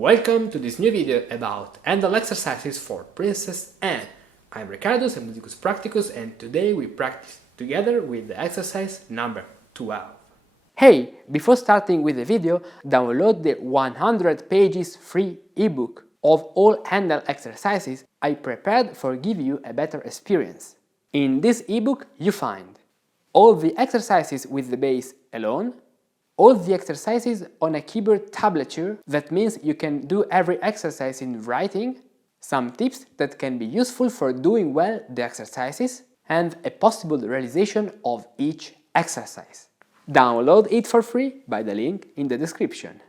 Welcome to this new video about Handel exercises for Princess Anne. I'm Riccardo, I'm Musicus Practicus, and today we practice together with the exercise number 12. Hey, before starting with the video, download the 100 pages free ebook of all Handel exercises I prepared for give you a better experience. In this ebook you find all the exercises with the bass alone, all the exercises on a keyboard tablature, that means you can do every exercise in writing, some tips that can be useful for doing well the exercises, and a possible realization of each exercise. Download it for free by the link in the description.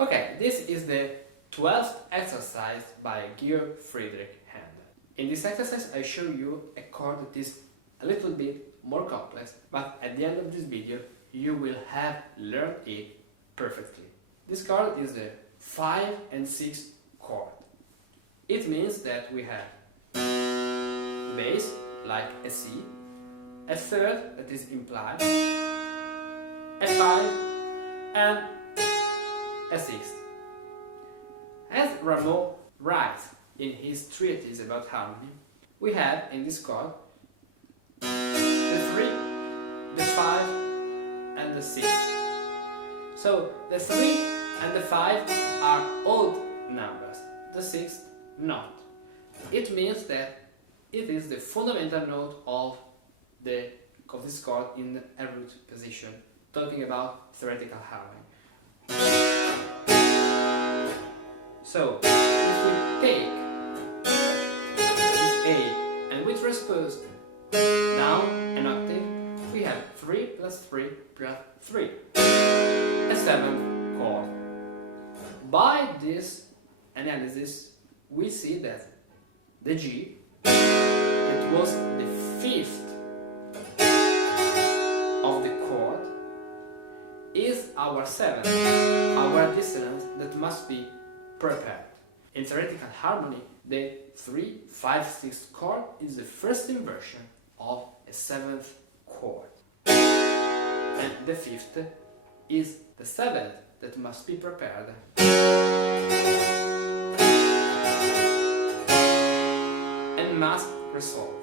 Okay, this is the 12th exercise by Georg Friedrich Handel. In this exercise I show you a chord that is a little bit more complex, but at the end of this video you will have learned it perfectly. This chord is the 5 and 6 chord. It means that we have bass, like a C, a third that is implied, a 5 and a 6. As Rameau writes in his treatise about harmony, we have in this chord the 3, the 5 and the 6. So the 3 and the 5 are odd numbers, the 6 not. It means that it is the fundamental note of this chord in a root position, talking about theoretical harmony. So if we take this A and we transpose down an octave, we have 3 plus 3 plus 3, a 7th chord. By this analysis, we see that the G, it was the 5th of the chord, is our 7th, our dissonance that must be prepared. In theoretical harmony, the 3, 5, 6 chord is the first inversion of a 7th chord. And the 5th is the 7th that must be prepared. And must resolve.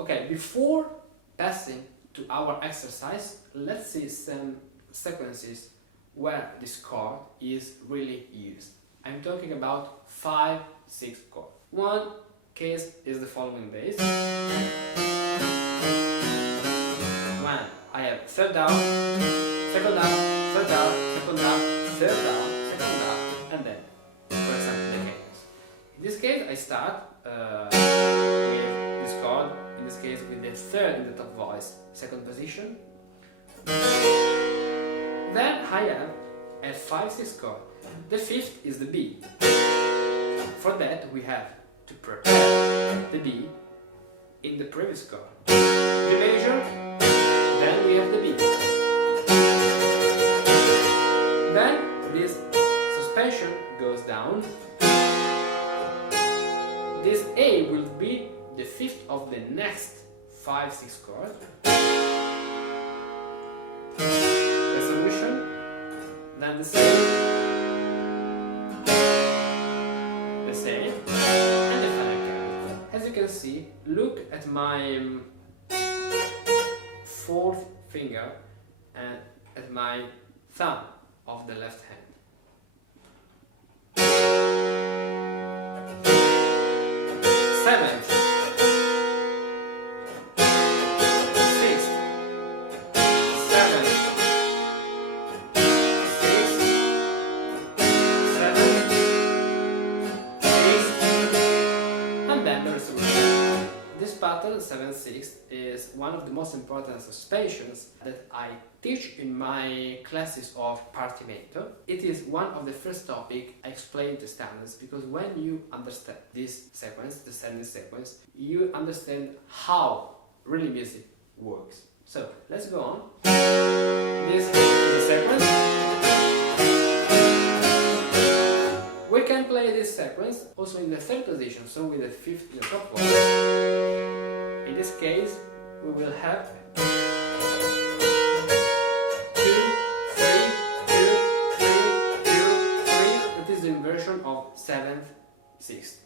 Okay, before passing to our exercise, let's see some sequences where this chord is really used. I'm talking about 5, 6 chord. One case is the following bass. When I have third down, second down, third down, second down, third down, second down, and then, for example, the cadence. In this case, I start with this chord, in this case with the third in the top voice, second position. Then I have a 5, 6 chord. The 5th is the B. For that, we have to prepare the B in the previous chord. The major, then we have the B. Then this suspension goes down. This A will be the 5th of the next 5, 6 chord. Resolution, then the same, and the final chord. As you can see, look at my 4th finger and at my thumb of the left hand. 7th, 6th, 7th, 6th, 7th, 6th, and then the resolution. This pattern, 7/6, is one of the most important suspensions that I teach in my classes of Partimento. It is one of the first topics I explain to students, because when you understand this sequence, the descending sequence, you understand how really music works. So let's go on. This is the sequence. We can play this sequence also in the third position, so with the 5th in the top voice. In this case, we will have 2, 3, 2, sixth.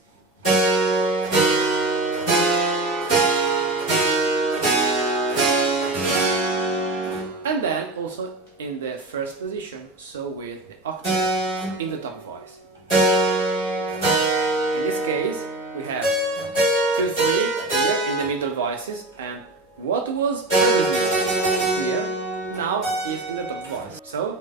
And then also in the first position, so with the octave in the top voice. In this case, we have 2, 3 here in the middle voices, and what was previously here now is in the top voice. So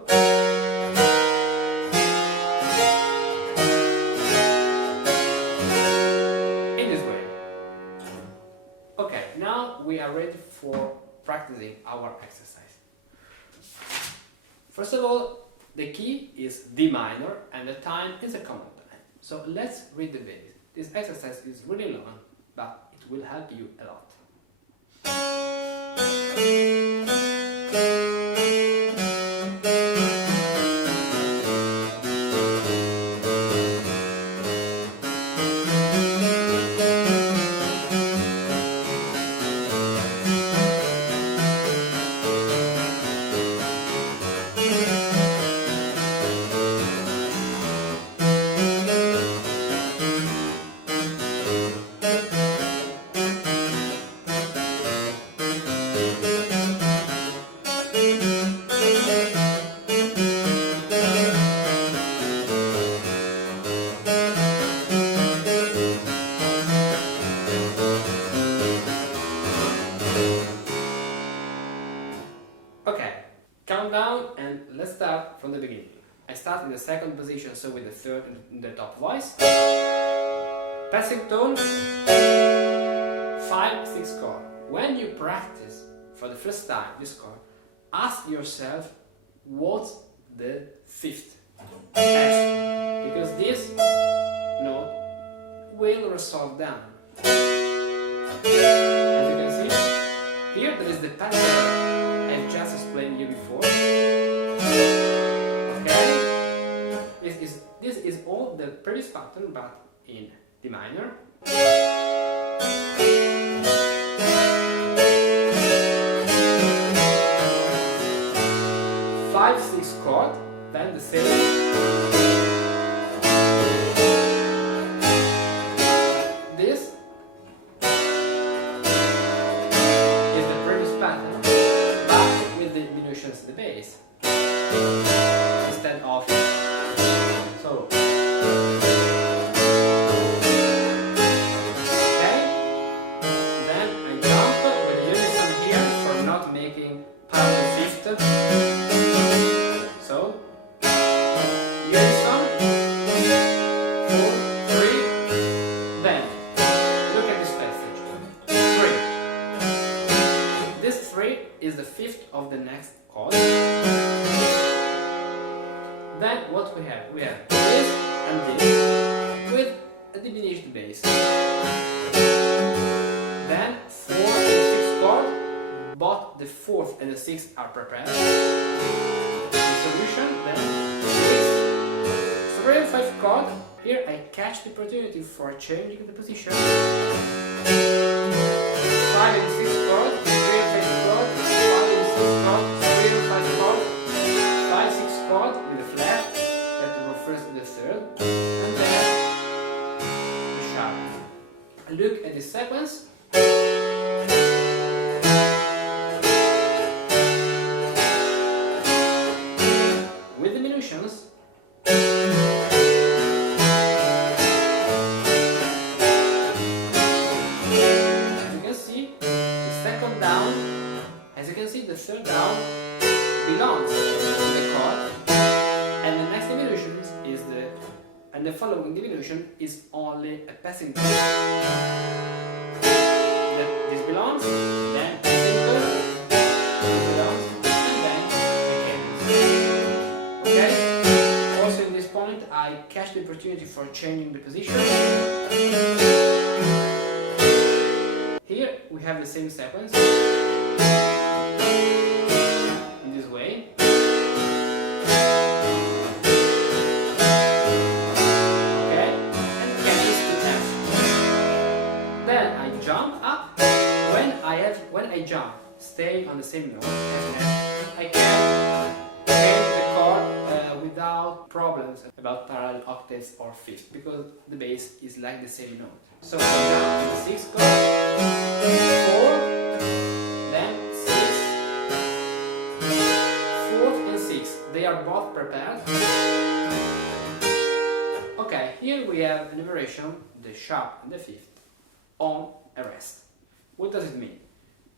in this way. Okay, now we are ready for practicing our exercise. First of all, the key is D minor and the time is a common time. So let's read the video. This exercise is really long, but it will help you a lot. Okay, count down and let's start from the beginning. I start in the second position, so with the third in the top voice. Passing tone, 5, 6 chord. When you practice for the first time this chord, ask yourself what's the fifth F, because this note will resolve down. As you can see, here there is the pattern I've just explained you before. Okay, this is all the previous pattern, but in D minor. 5, 6 chord, then the same. This is the previous pattern, but with the diminutions in the bass instead of so. Okay, then I jump with the unison here for not making parallel fifth. So unison, 4, 3, then look at this passage. 3. This 3 is the fifth of the next chord. Then what we have? We have this and this with a diminished bass. Then 4 and 6 chord, both the 4th and the 6th are prepared. Solution, then 6, 3 and 5 chord. Here I catch the opportunity for changing the position. 5 and 6 chord, 3 and 5 chord, 5 and 6 chord, 3 and 5 chord, 5, 6 chord with the flat that will go first to the third, and then the sharp. Look at the sequence. With diminutions, as you can see, the second down, as you can see, the third down belongs to the chord, and the next diminution is and the following diminution is only a passing tone. This belongs, then passing tone, this belongs, and then the cadence. Okay? Also in this point I catch the opportunity for changing the position. Here we have the same sequence. In this way. Okay? And cadence to F. Then I jump up. When I jump, stay on the same note as F. I can change the chord without without problems about parallel octaves or fifths, because the bass is like the same note. So down to the sixth chord, 4, then 6, 4th and 6th, they are both prepared. Okay, here we have an enumeration, the sharp and the fifth, on a rest. What does it mean?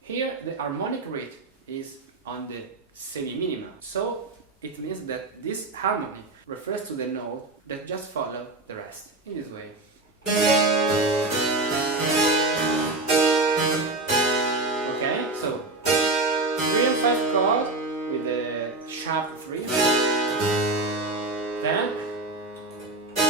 Here the harmonic rate is on the semi-minima, so it means that this harmony refers to the note that just follow the rest, in this way. Okay, so 3 and 5 chord with the sharp 3, then 6.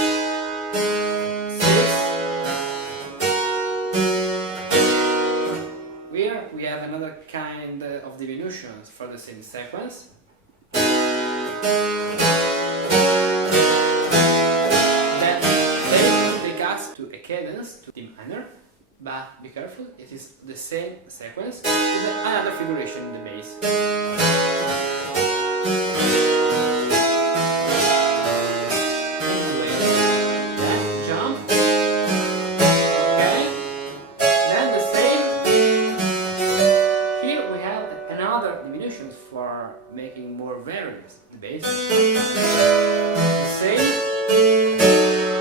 Here we have another kind of diminutions for the same sequence. Then take us to a cadence, to D minor, but be careful, it is the same sequence with another figuration in the bass. Then jump. Okay. Then the same. Here we have another diminutions for making more variance the bass. The same.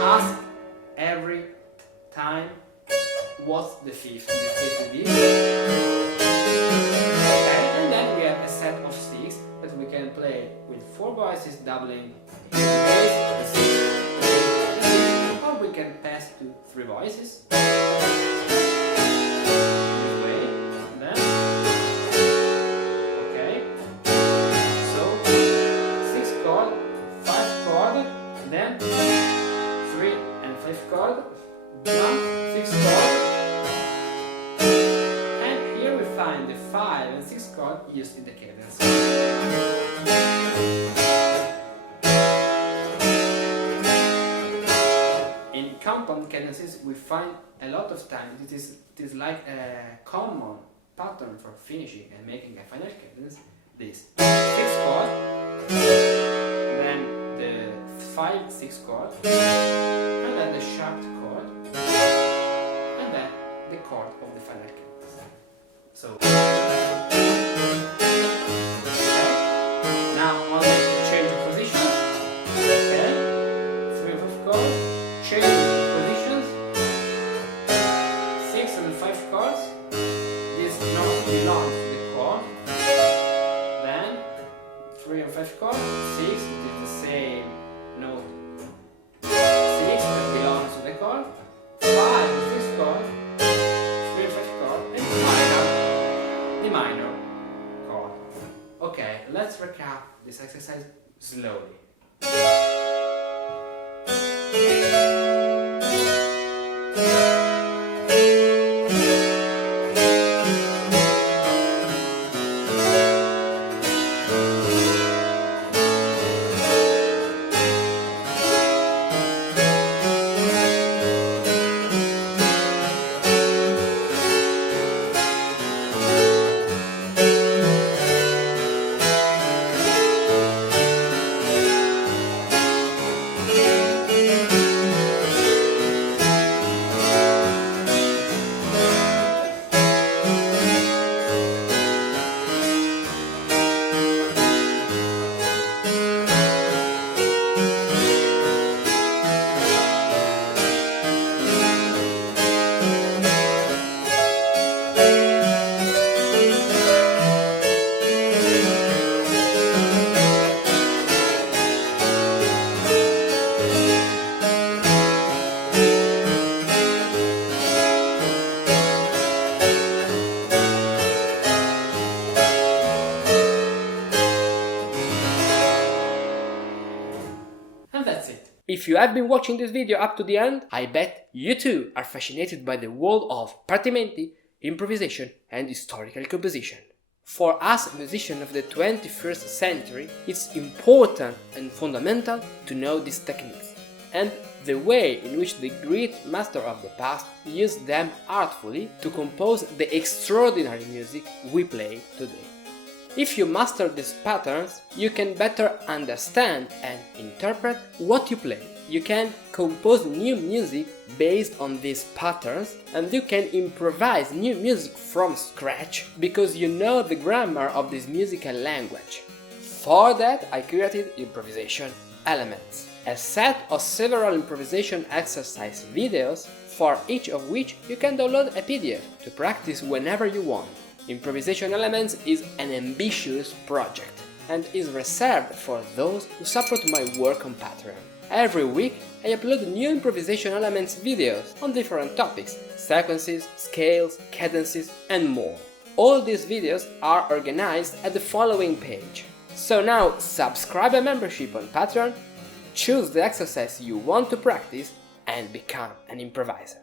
Ask every time what's the fifth. In this case the D. Okay, and then we have a set of 6 that we can play with 4 voices doubling the bass, the 6, the 6, or we can pass to 3 voices. This way, and then. Okay, so 6 chord, 5 chord, then 3 and 5 chord, jump, 6 chord, and here we find the 5 and 6 chord used in the cadence. In compound cadences we find a lot of times it is like a common pattern for finishing and making a final cadence. This 6 chord, then the 5-6 chord, and then the sharp chord, and then the chord of the final cadence. So, okay. Now only change of positions. Okay, 3 and 5 chords, change positions, 6 and 5 chords. This note belongs to the chord. Then 3 and 5 chords, 6, it is the same note. 6 that belongs to the chord, 5 and 6 chord, 3 and 5 chord, and final, the minor chord. Okay, let's recap this exercise slowly. If you have been watching this video up to the end, I bet you too are fascinated by the world of Partimenti, improvisation and historical composition. For us musicians of the 21st century, it's important and fundamental to know these techniques and the way in which the great masters of the past used them artfully to compose the extraordinary music we play today. If you master these patterns, you can better understand and interpret what you play. You can compose new music based on these patterns, and you can improvise new music from scratch because you know the grammar of this musical language. For that, I created Improvisation Elements, a set of several improvisation exercise videos, for each of which you can download a PDF to practice whenever you want. Improvisation Elements is an ambitious project and is reserved for those who support my work on Patreon. Every week I upload new Improvisation Elements videos on different topics, sequences, scales, cadences and more. All these videos are organized at the following page. So now subscribe a membership on Patreon, choose the exercise you want to practice and become an improviser.